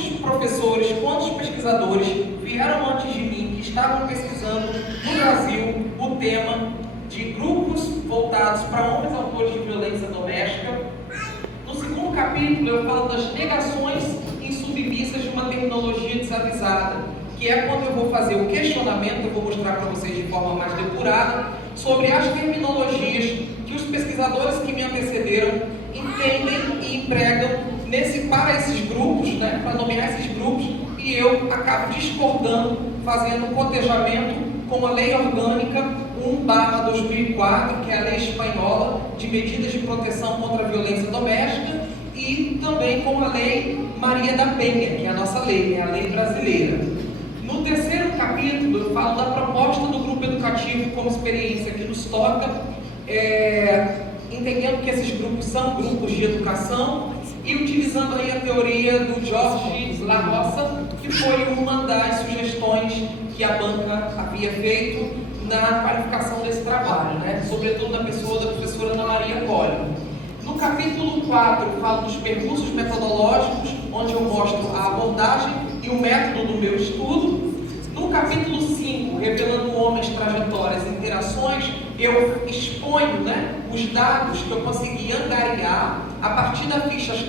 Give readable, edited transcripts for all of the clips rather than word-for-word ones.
tantos professores quanto pesquisadores vieram antes de mim que estavam pesquisando no Brasil o tema de grupos voltados para homens autores de violência doméstica. No segundo capítulo eu falo das negações insubmissas de uma terminologia desavisada, que é quando eu vou fazer o questionamento, eu vou mostrar para vocês de forma mais depurada, sobre as terminologias que os pesquisadores que me antecederam entendem e empregam para esses grupos, né, para nomear esses grupos, e eu acabo discordando, fazendo um cotejamento com a Lei Orgânica 1/2004, que é a lei espanhola de medidas de proteção contra a violência doméstica, e também com a Lei Maria da Penha, que é a nossa lei, é a lei brasileira. No terceiro capítulo, eu falo da proposta do grupo educativo como experiência que nos toca, entendendo que esses grupos são grupos de educação e utilizando aí a teoria do Jorge Larossa, que foi uma das sugestões que a banca havia feito na qualificação desse trabalho, né? Sobretudo na pessoa da professora Ana Maria Colli. No capítulo 4, eu falo dos percursos metodológicos, onde eu mostro a abordagem e o método do meu estudo. No capítulo 5, revelando homens, trajetórias e interações, eu exponho, né, os dados que eu consegui angariar a partir das fichas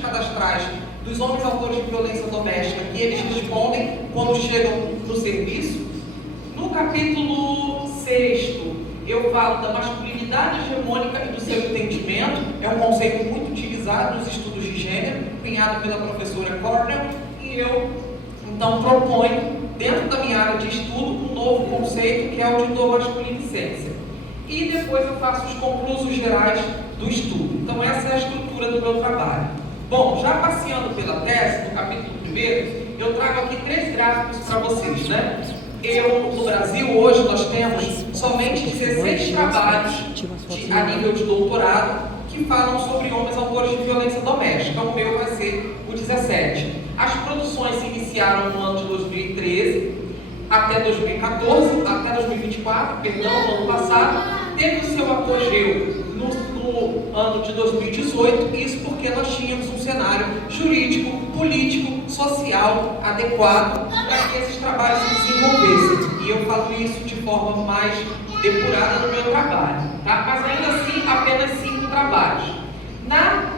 cadastrais dos homens autores de violência doméstica que eles respondem quando chegam no serviço. No capítulo 6, eu falo da masculinidade hegemônica e do seu entendimento. É um conceito muito utilizado nos estudos de gênero, cunhado pela professora Cornell, e eu, então, proponho, dentro da minha área de estudo, um novo conceito, que é o de masculinicência. E depois eu faço os conclusos gerais do estudo. Então, essa é a estrutura do meu trabalho. Bom, já passeando pela tese, no capítulo 1, eu trago aqui 3 gráficos para vocês, né? No Brasil, hoje, nós temos somente 16 trabalhos a nível de doutorado que falam sobre homens autores de violência doméstica. O meu vai ser o 17. As produções se iniciaram no ano de 2013 até 2014, até 2024, perdão, no ano passado. Teve o seu apogeu no ano de 2018, isso porque nós tínhamos um cenário jurídico, político, social adequado para que esses trabalhos se desenvolvessem. E eu falo isso de forma mais depurada no meu trabalho, tá? Mas ainda assim, apenas 5 trabalhos.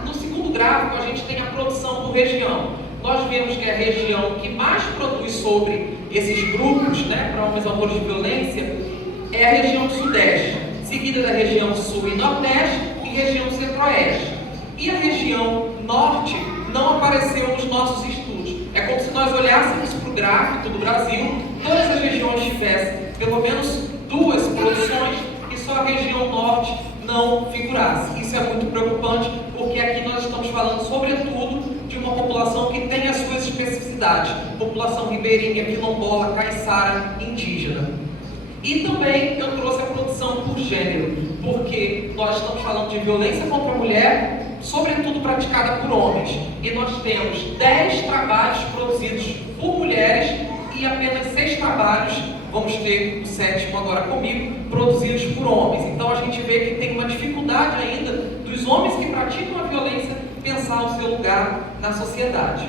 No segundo gráfico, a gente tem a produção por região. Nós vemos que a região que mais produz sobre esses grupos, né, para homens autores de violência, é a região sudeste, seguida da região sul e nordeste e região centro-oeste. E a região norte não apareceu nos nossos estudos. É como se nós olhássemos para o gráfico do Brasil, todas as regiões tivessem pelo menos 2 produções e só a região norte não figurasse. Isso é muito preocupante, porque aqui nós estamos falando sobretudo de uma população que tem as suas especificidades, população ribeirinha, quilombola, caiçara, indígena. E também eu trouxe a produção por gênero, porque nós estamos falando de violência contra a mulher, sobretudo praticada por homens. E nós temos 10 trabalhos produzidos por mulheres e apenas 6 trabalhos, vamos ter o 7º agora comigo, produzidos por homens. Então a gente vê que tem uma dificuldade ainda dos homens que praticam a violência pensar o seu lugar na sociedade.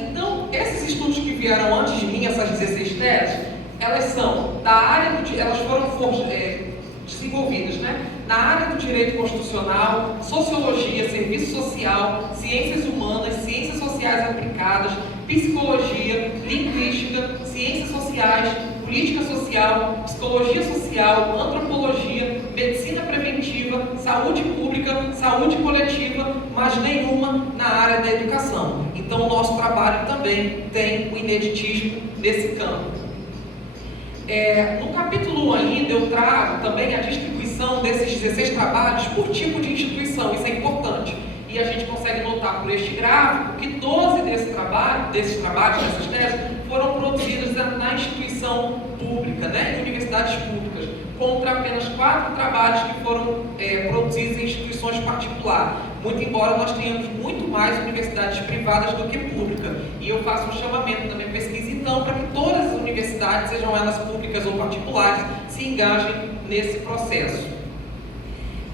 Então, esses estudos que vieram antes de mim, essas 16 teses, elas são da área elas foram desenvolvidas, né, na área do direito constitucional, sociologia, serviço social, ciências humanas, ciências sociais aplicadas, psicologia, linguística, ciências sociais, política social, psicologia social, antropologia, medicina preventiva, saúde pública, saúde coletiva, mas nenhuma na área da educação. Então, o nosso trabalho também tem o ineditismo nesse campo. No capítulo 1 ainda, eu trago também a distribuição desses 16 trabalhos por tipo de instituição. Isso é importante. E a gente consegue notar por este gráfico que 12 desses trabalhos, dessas teses, foram produzidos na instituição pública, né, em universidades públicas, contra apenas 4 trabalhos que foram produzidos em instituições particulares. Muito embora nós tenhamos muito mais universidades privadas do que públicas. E eu faço um chamamento na minha pesquisa, então, para que todas as universidades, sejam elas públicas ou particulares, se engajem nesse processo.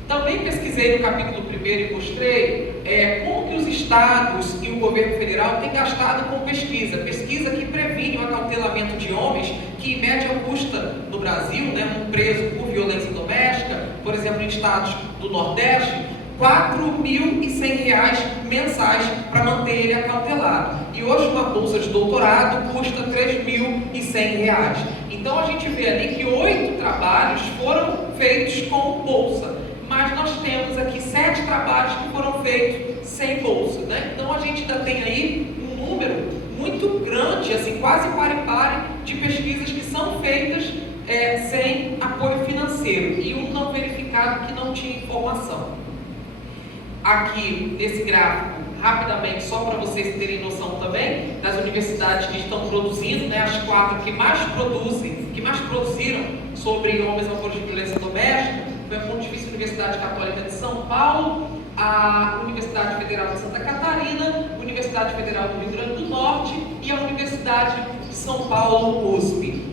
Também pesquisei no capítulo 1 e mostrei como que os estados e o governo federal têm gastado com pesquisa que previne o acautelamento de homens, que em média custa no Brasil, né, um preso por violência doméstica, por exemplo, em estados do Nordeste, R$ 4.100 mensais para manter ele acautelado. E hoje uma bolsa de doutorado custa R$ 3.100. Então a gente vê ali que 8 trabalhos foram feitos com bolsa, mas nós temos aqui 7 trabalhos que foram feitos sem bolsa, né? Então a gente ainda tem aí um número muito grande, assim, quase pare de pesquisas que são feitas sem apoio financeiro, e um não verificado que não tinha informação. Aqui nesse gráfico, rapidamente, só para vocês terem noção também das universidades que estão produzindo, né, as 4 que mais produziram sobre homens autores de violência doméstica, foi a Pontifícia Universidade Católica de São Paulo, a Universidade Federal de Santa Catarina, a Universidade Federal do Rio Grande do Norte e a Universidade de São Paulo, USP.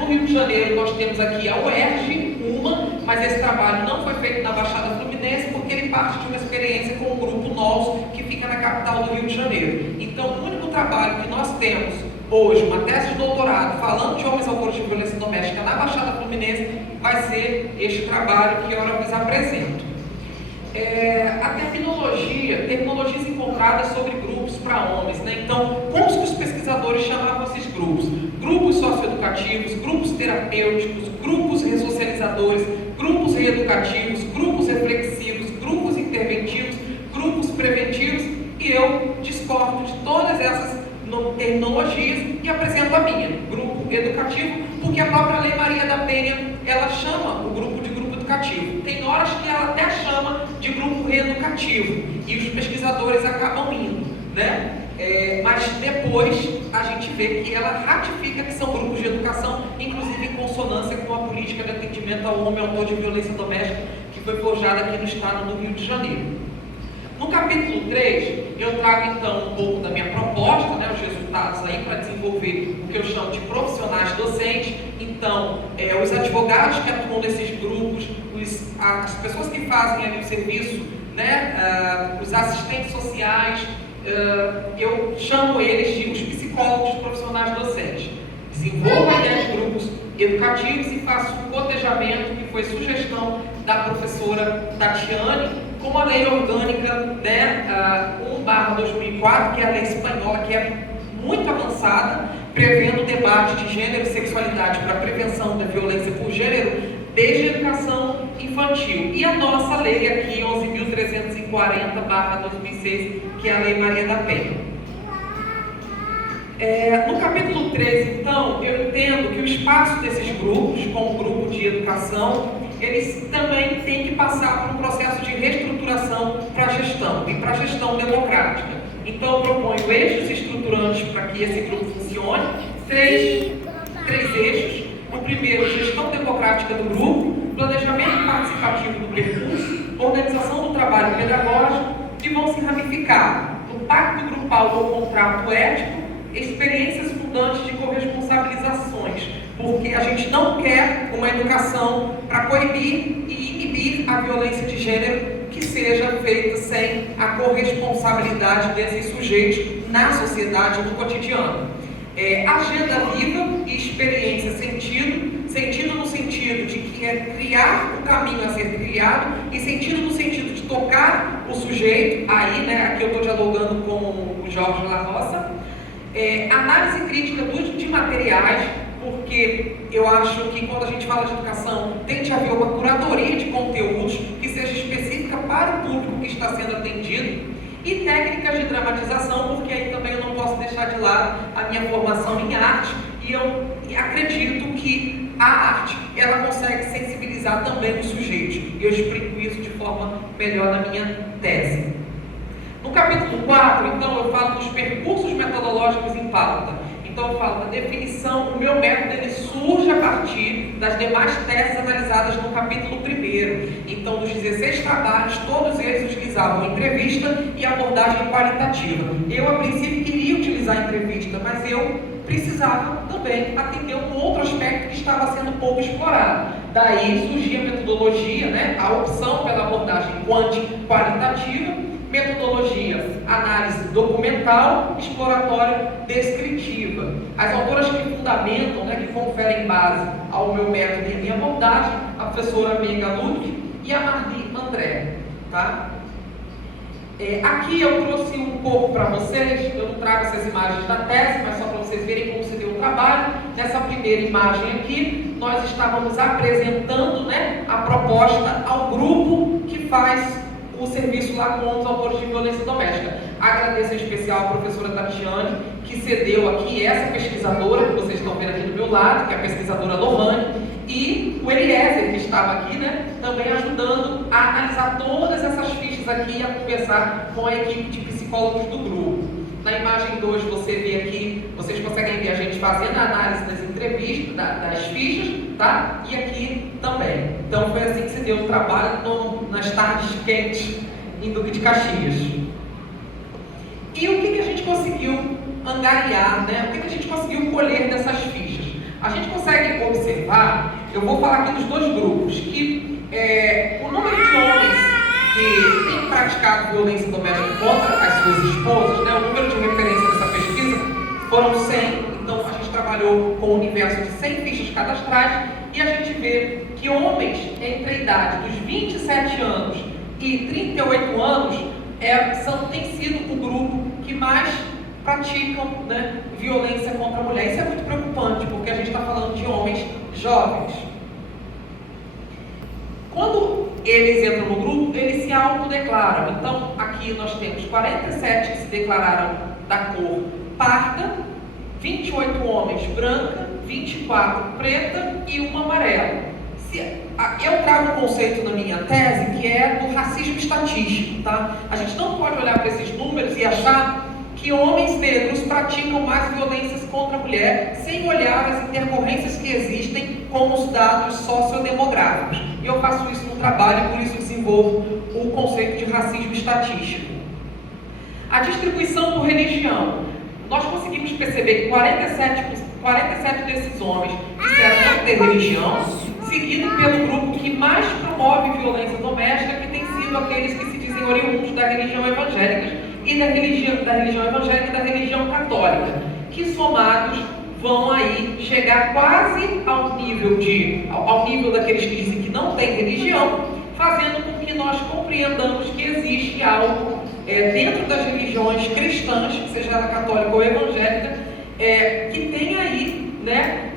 No Rio de Janeiro nós temos aqui a UERJ, mas esse trabalho não foi feito na Baixada Fluminense porque ele parte de uma experiência com o Grupo Nós, que fica na capital do Rio de Janeiro. Então o único trabalho que nós temos hoje, uma tese de doutorado falando de homens autores de violência doméstica na Baixada Fluminense, vai ser este trabalho que eu lhes apresento. A terminologias encontradas sobre grupos para homens, né? Então, como que os pesquisadores chamavam esses grupos? Grupos socioeducativos, grupos terapêuticos, grupos ressocializadores, grupos reeducativos, grupos reflexivos, grupos interventivos, grupos preventivos, e eu discordo de todas essas terminologias e apresento a minha, grupo educativo, porque a própria Lei Maria da Penha, ela chama o grupo de grupo educativo. Tem horas que ela até chama de grupo reeducativo, e os pesquisadores acabam indo, né? Mas depois a gente vê que ela ratifica que são grupos de educação, inclusive em consonância com a política de atendimento ao homem autor de violência doméstica, que foi forjada aqui no estado do Rio de Janeiro. No capítulo 3, eu trago então um pouco da minha proposta, né, os resultados aí para desenvolver o que eu chamo de profissionais docentes. Então, os advogados que atuam nesses grupos, as pessoas que fazem ali o serviço, né, os assistentes sociais, eu chamo eles de os psicólogos profissionais docentes. Desenvolvo a ideia de grupos educativos e faço um cotejamento, que foi sugestão da professora Tatiane, com a lei orgânica, né, 1/2004, que é a lei espanhola, que é muito avançada, prevendo o debate de gênero e sexualidade para a prevenção da violência por gênero desde a educação infantil. E a nossa lei aqui, 11.340/2006, que é a Lei Maria da Penha. No capítulo 13, então, eu entendo que o espaço desses grupos, como grupo de educação, eles também têm que passar por um processo de reestruturação para a gestão e para a gestão democrática. Então, eu proponho eixos estruturantes para que esse grupo funcione, três eixos. O primeiro, gestão democrática do grupo, planejamento participativo do percurso, organização do trabalho pedagógico, que vão se ramificar no pacto grupal ou contrato ético, experiências fundantes de corresponsabilizações, porque a gente não quer uma educação para coibir e inibir a violência de gênero que seja feita sem a corresponsabilidade desses sujeitos na sociedade, no cotidiano. Agenda viva e experiência sentido no sentido de que é criar o caminho a ser trilhado, e sentido no sentido de tocar o sujeito, aí, né, aqui eu estou dialogando com o Jorge La Roça. Análise crítica de materiais, porque eu acho que quando a gente fala de educação, tem que haver uma curadoria de conteúdos que seja específica para o público que está sendo atendido, e técnicas de dramatização, porque aí também eu não posso deixar de lado a minha formação em arte, e eu acredito que a arte, ela consegue sensibilizar também os sujeitos, e eu explico isso de forma melhor na minha tese. No capítulo 4, então, eu falo dos percursos metodológicos em pauta. Então, eu falo da definição. O meu método, ele surge a partir das demais teses analisadas no capítulo 1. Então, dos 16 trabalhos, todos eles utilizavam entrevista e abordagem qualitativa. Eu, a princípio, queria utilizar a entrevista, mas eu precisava também atender um outro aspecto que estava sendo pouco explorado. Daí surgia a metodologia, né, a opção pela abordagem qualitativa, metodologia, análise documental, exploratória, descritiva. As autoras que fundamentam, né, que conferem base ao meu método e à minha abordagem, a professora Menga Ludwig e a Marli André. Tá? Aqui eu trouxe um pouco para vocês, eu não trago essas imagens da tese, mas só para vocês verem como se deu o trabalho. Nessa primeira imagem aqui, nós estávamos apresentando, né, a proposta ao grupo que faz o serviço lá com os autores de violência doméstica. Agradeço em especial a professora Tatiane, que cedeu aqui essa pesquisadora, que vocês estão vendo aqui do meu lado, que é a pesquisadora Lohane, e o Eliezer, que estava aqui, né, também ajudando a analisar todas essas fichas aqui e a conversar com a equipe de psicólogos do grupo. Na imagem 2 você vê aqui, vocês conseguem ver a gente fazendo a análise das entrevistas, das fichas, tá? E aqui também. Então foi assim que se deu o trabalho nas tardes quentes em Duque de Caxias. E o que a gente conseguiu angariar, né? O que a gente conseguiu colher dessas fichas? A gente consegue observar, eu vou falar aqui dos dois grupos, que o número de homens que têm praticado violência doméstica contra as suas esposas, né, o número de referência dessa pesquisa foram 100, então a gente trabalhou com um universo de 100 fichas cadastrais e a gente vê que homens entre a idade dos 27 anos e 38 anos tem sido o grupo que mais praticam, né, violência contra a mulher. Isso é muito preocupante, porque a gente está falando de homens jovens. Quando eles entram no grupo, eles se autodeclaram. Então, aqui nós temos 47 que se declararam da cor parda, 28 homens branca, 24 preta e uma amarela. Eu trago um conceito na minha tese que é do racismo estatístico, tá? A gente não pode olhar para esses números e achar que homens negros praticam mais violências contra a mulher sem olhar as intercorrências que existem com os dados sociodemográficos. E eu faço isso no trabalho e por isso desenvolvo o conceito de racismo estatístico. A distribuição por religião. Nós conseguimos perceber que 47 desses homens disseram não ter religião, seguido pelo grupo que mais promove violência doméstica, que tem sido aqueles que se dizem oriundos da religião evangélica e da religião evangélica e da religião católica, que somados vão aí chegar quase ao nível daqueles que dizem que não tem religião, fazendo com que nós compreendamos que existe algo dentro das religiões cristãs, seja ela católica ou evangélica, que tem aí, né,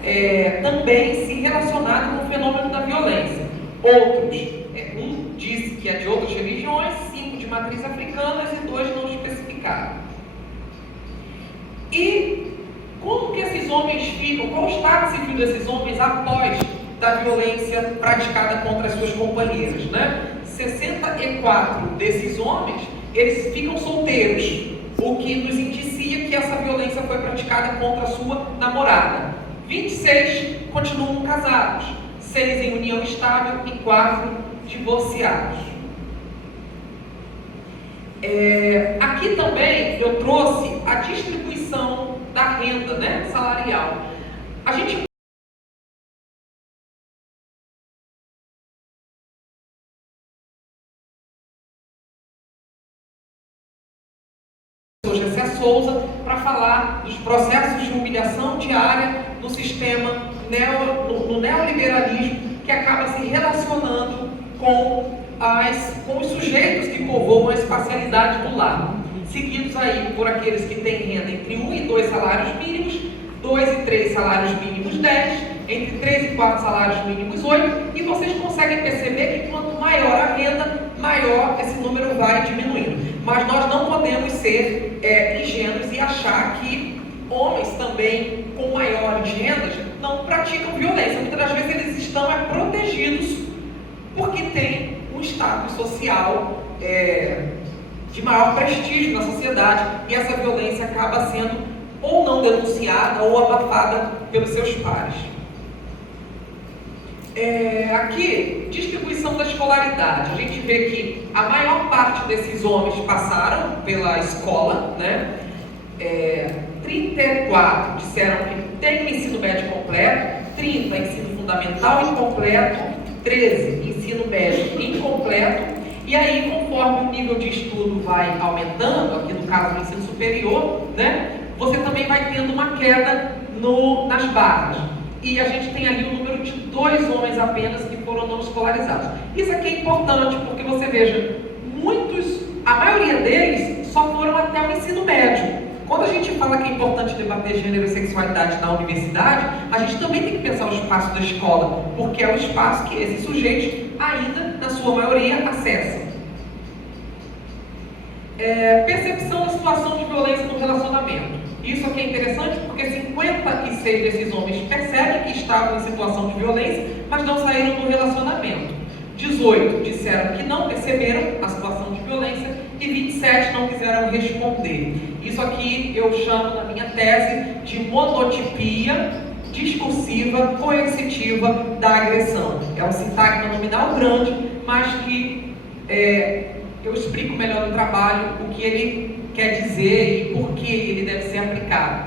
também se relacionado com o fenômeno da violência. Outros, um disse que é de outras religiões, 5 de matriz africana e 2 não especificaram. E como que esses homens ficam, qual o estado civil desses homens após da violência praticada contra as suas companheiras, né? 64 desses homens, eles ficam solteiros, o que nos indicia que essa violência foi praticada contra a sua namorada. 26 continuam casados, 6 em união estável e 4 divorciados. Aqui também eu trouxe a distribuição da renda, né, salarial. A gente José Souza para falar dos processos de humilhação diária no sistema no neoliberalismo, que acaba se relacionando com os sujeitos que povoam a espacialidade do lar, seguidos aí por aqueles que têm renda entre 1 e 2 salários mínimos, 2 e 3 salários mínimos 10, entre 3 e 4 salários mínimos 8, e vocês conseguem perceber que quanto maior a renda, maior esse número vai diminuindo. Mas nós não podemos ser ingênuos e achar que homens também com maiores rendas não praticam violência. Muitas das vezes eles estão protegidos porque têm um status social de maior prestígio na sociedade, e essa violência acaba sendo ou não denunciada ou abafada pelos seus pares. Aqui, distribuição da escolaridade. A gente vê que a maior parte desses homens passaram pela escola, né? 34 disseram que tem o ensino médio completo, 30 ensino fundamental incompleto, 13 ensino médio incompleto E aí, conforme o nível de estudo vai aumentando, aqui no caso do ensino superior, né, você também vai tendo uma queda nas barras. E a gente tem ali um número de 2 homens apenas que foram não escolarizados. Isso aqui é importante, porque você veja, a maioria deles só foram até o ensino médio. Quando a gente fala que é importante debater gênero e sexualidade na universidade, a gente também tem que pensar o espaço da escola, porque é o espaço que esses sujeitos ainda, na sua maioria, acessam. Percepção da situação de violência no relacionamento. Isso aqui é interessante porque 56 desses homens percebem que estavam em situação de violência, mas não saíram do relacionamento. 18 disseram que não perceberam a situação de violência e 27 não quiseram responder. Isso aqui eu chamo na minha tese de monotipia discursiva coercitiva da agressão. É um sintagma nominal grande, mas que eu explico melhor no trabalho o que ele quer dizer e por que ele deve ser aplicado.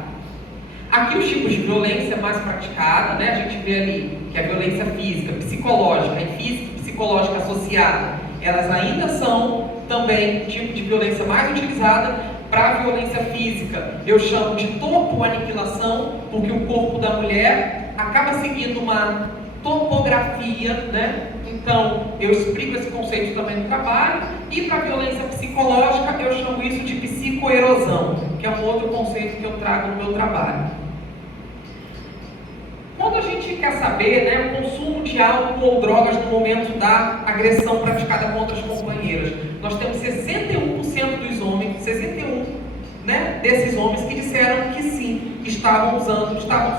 Aqui os tipos de violência mais praticada, né? A gente vê ali que a violência física, psicológica e física e psicológica associada, elas ainda são também tipo de violência mais utilizada. Para a violência física, eu chamo de topoaniquilação, porque o corpo da mulher acaba seguindo uma topografia, né? Então, eu explico esse conceito também no trabalho. E para a violência psicológica, eu chamo isso de psicoerosão, que é um outro conceito que eu trago no meu trabalho. Quando a gente quer saber, né, o consumo de álcool ou drogas no momento da agressão praticada contra as companheiras, nós temos 61% dos homens, 61, né, desses homens que disseram que sim, estavam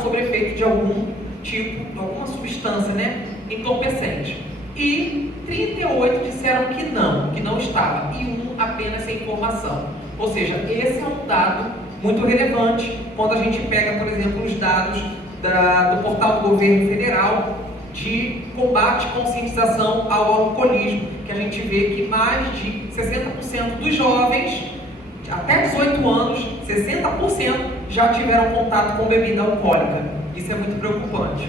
sob efeito de algum tipo, de alguma substância, né, entorpecente. E 38 disseram que não estava, e 1 apenas sem informação. Ou seja, esse é um dado muito relevante quando a gente pega, por exemplo, os dados do portal do governo federal de combate e conscientização ao alcoolismo, que a gente vê que mais de 60% dos jovens, até 18 anos, 60% já tiveram contato com bebida alcoólica. Isso é muito preocupante.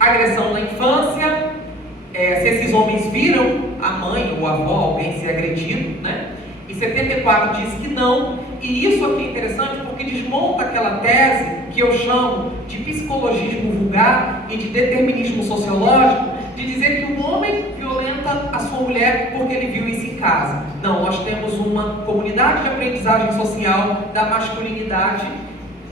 Agressão na infância, se esses homens viram a mãe ou a avó, alguém ser agredido, né? E 74 diz que não, e isso aqui é interessante porque desmonta aquela tese que eu chamo de psicologismo vulgar e de determinismo sociológico, de dizer que o homem violenta a sua mulher porque ele viu isso em casa. Não, nós temos uma comunidade de aprendizagem social da masculinidade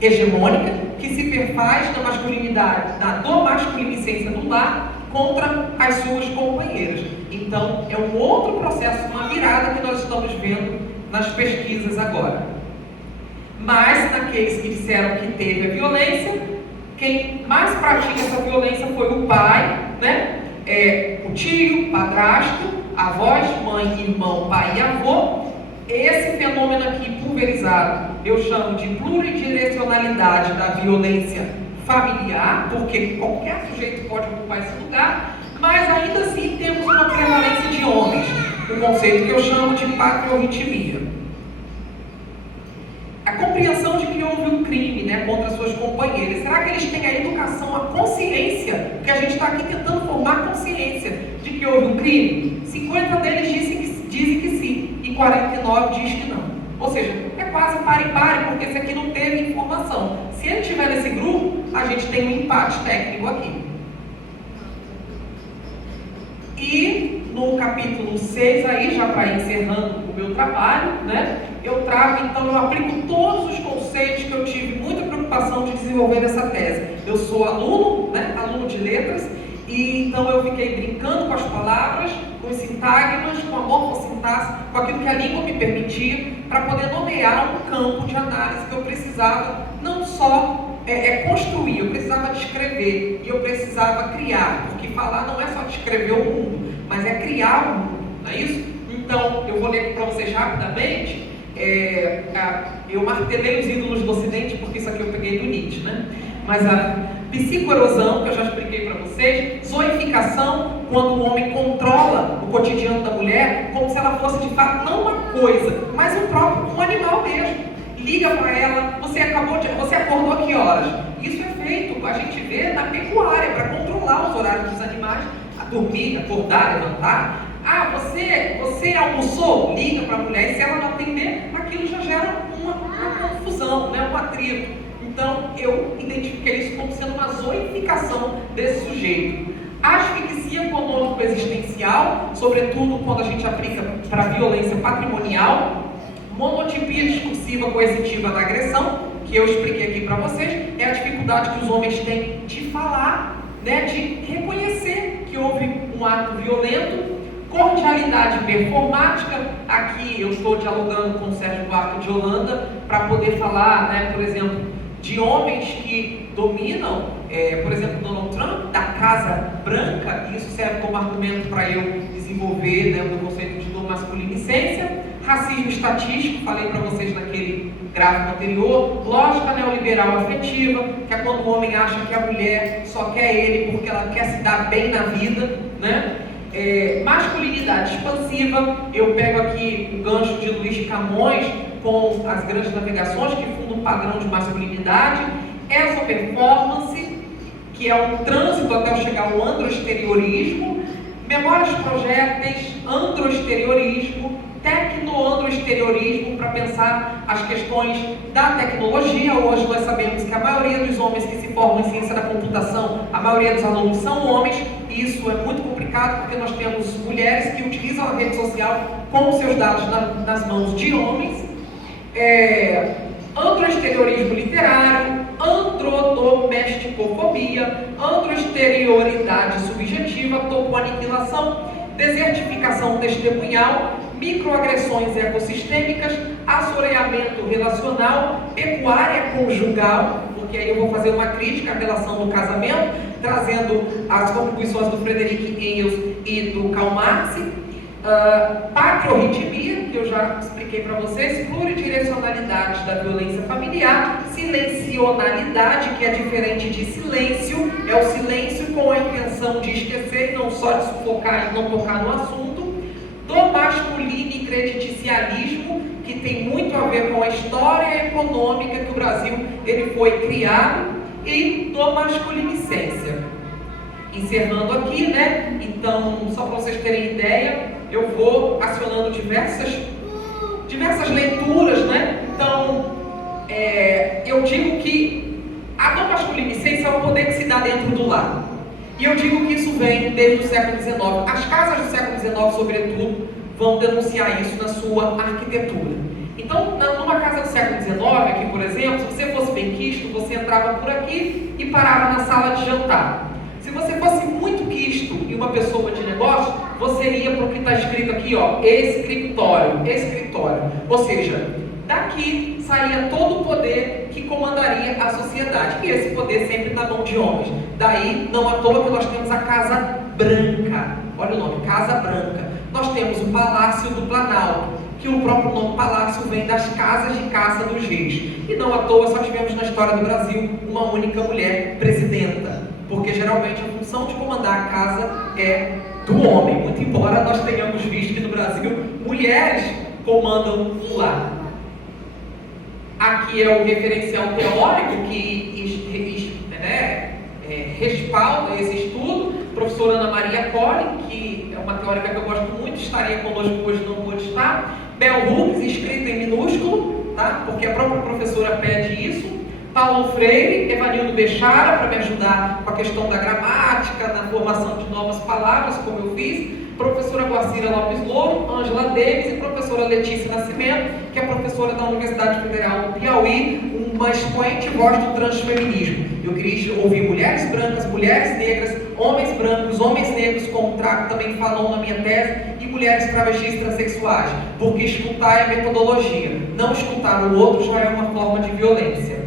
hegemônica que se perfaz da masculinidade, da masculinicência do lar contra as suas companheiras. Então, é um outro processo, uma virada que nós estamos vendo nas pesquisas agora. Mas, naqueles que disseram que teve a violência, quem mais pratica essa violência foi o pai, né? O tio, padrasto, avós, mãe, irmão, pai e avô. Esse fenômeno aqui pulverizado, eu chamo de pluridirecionalidade da violência familiar, porque qualquer sujeito pode ocupar esse lugar, mas ainda assim temos uma prevalência de homens, um conceito que eu chamo de patriorritmia. A compreensão de que houve um crime, né, contra suas companheiras. Será que eles têm a educação, a consciência? Porque a gente está aqui tentando formar consciência de que houve um crime. 50 deles dizem que sim, e 49 diz que não. Ou seja, é quase pare, porque esse aqui não teve informação. Se ele estiver nesse grupo, a gente tem um empate técnico aqui. E no capítulo 6, aí, já para ir encerrando o meu trabalho, né, eu aplico todos os conceitos que eu tive muita preocupação de desenvolver nessa tese. Eu sou aluno, né, aluno de letras, e então eu fiquei brincando com as palavras, com os sintagmas, com a morfossintaxe, com aquilo que a língua me permitia, para poder nomear um campo de análise que eu precisava não só construir, eu precisava descrever e eu precisava criar, porque falar não é só descrever o mundo, mas é criar o mundo, não é isso? Então, eu vou ler aqui para vocês rapidamente. Eu martelei os ídolos do Ocidente, porque isso aqui eu peguei do Nietzsche, né? Mas a psicoerosão, que eu já expliquei para vocês, zoificação, quando o homem controla o cotidiano da mulher, como se ela fosse de fato não uma coisa, mas um animal mesmo. Liga para ela, você acordou a que horas? Isso é feito, a gente vê na pecuária, para controlar os horários dos animais, a dormir, acordar, levantar. você almoçou? Liga para a mulher, e se ela não atender, aquilo já gera uma confusão, né? Um atrito. Então, eu identifiquei isso como sendo uma zoificação desse sujeito. A asfixia econômico-existencial, sobretudo quando a gente aplica para violência patrimonial. Monotipia discursiva coercitiva da agressão, que eu expliquei aqui para vocês, é a dificuldade que os homens têm de falar, né, de reconhecer que houve um ato violento. Cordialidade performática, aqui eu estou dialogando com o Sérgio Buarque de Holanda para poder falar, né, por exemplo, de homens que dominam, por exemplo, Donald Trump, da Casa Branca, e isso serve como argumento para eu desenvolver, né, o conceito de masculinicência. Racismo estatístico, falei para vocês naquele gráfico anterior. Lógica neoliberal afetiva, que é quando o homem acha que a mulher só quer ele porque ela quer se dar bem na vida, né? Masculinidade expansiva, eu pego aqui o gancho de Luiz Camões com as grandes navegações, que funda um padrão de masculinidade. Exoperformance, que é um trânsito até chegar ao androexteriorismo. Memórias projéteis, androexteriorismo, tecnoandroexteriorismo, para pensar as questões da tecnologia. Hoje nós sabemos que a maioria dos homens que se formam em ciência da computação, a maioria dos alunos são homens, e isso é muito complicado porque nós temos mulheres que utilizam a rede social com os seus dados nas mãos de homens. Androexteriorismo literário, androdomesticofobia, androexterioridade subjetiva, topoaniquilação, desertificação testemunhal, microagressões ecossistêmicas, assoreamento relacional, pecuária conjugal, porque aí eu vou fazer uma crítica à relação do casamento, trazendo as contribuições do Frederic Engels e do Karl Marx. Patriorritmia, que eu já expliquei para vocês, pluridirecionalidade da violência familiar, silencionalidade, que é diferente de silêncio, é o silêncio com a intenção de esquecer, não só de sufocar e não tocar no assunto. Do masculino e crediticialismo, que tem muito a ver com a história econômica que o Brasil ele foi criado, e do masculinicência. Encerrando aqui, né? Então, só para vocês terem ideia, eu vou acionando diversas leituras, né? Então, eu digo que a dor masculinicência é o poder que se dá dentro do lar. E eu digo que isso vem desde o século XIX. As casas do século XIX, sobretudo, vão denunciar isso na sua arquitetura. Então, numa casa do século XIX, aqui, por exemplo, se você fosse benquisto, você entrava por aqui e parava na sala de jantar. Se você fosse muito quisto e uma pessoa de negócio, você ia para o que está escrito aqui, ó, escritório. Ou seja, daqui saía todo o poder que comandaria a sociedade. E esse poder sempre na mão de homens. Daí, não à toa que nós temos a Casa Branca. Olha o nome, Casa Branca. Nós temos o Palácio do Planalto, que o próprio nome palácio vem das casas de caça dos reis. E não à toa só tivemos na história do Brasil uma única mulher presidenta. Porque geralmente a função de comandar a casa é do homem. Muito embora nós tenhamos visto que no Brasil mulheres comandam o lar. Aqui é o referencial teórico que respalda esse estudo. Professora Ana Maria Collin, que é uma teórica que eu gosto muito, estaria conosco hoje, não pôde estar. Bell Hooks, escrita em minúsculo, tá? Porque a própria professora pede isso. Paulo Freire, Evanildo Bechara, para me ajudar com a questão da gramática, na formação de novas palavras, como eu fiz. Professora Guacira Lopes Louro, Ângela Davis e professora Letícia Nascimento, que é professora da Universidade Federal do Piauí, uma expoente voz do transfeminismo. Eu queria ouvir mulheres brancas, mulheres negras, homens brancos, homens negros, como trago também falam na minha tese, e mulheres travestis transexuais, porque escutar é metodologia, não escutar o outro já é uma forma de violência.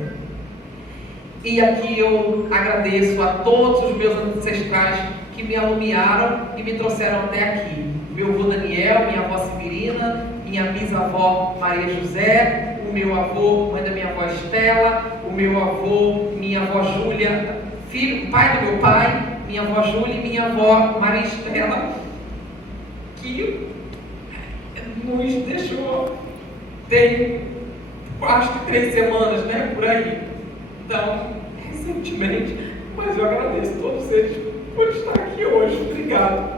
E aqui eu agradeço a todos os meus ancestrais que me alumiaram e me trouxeram até aqui. Meu avô Daniel, minha avó Severina, minha bisavó Maria José, o meu avô, mãe da minha avó Estela, o meu avô, minha avó Júlia, pai do meu pai, minha avó Júlia e minha avó Maria Estela, que nos deixou, tem acho que 3 semanas, né, por aí. Então, recentemente, mas eu agradeço a todos eles por estar aqui hoje. Obrigado.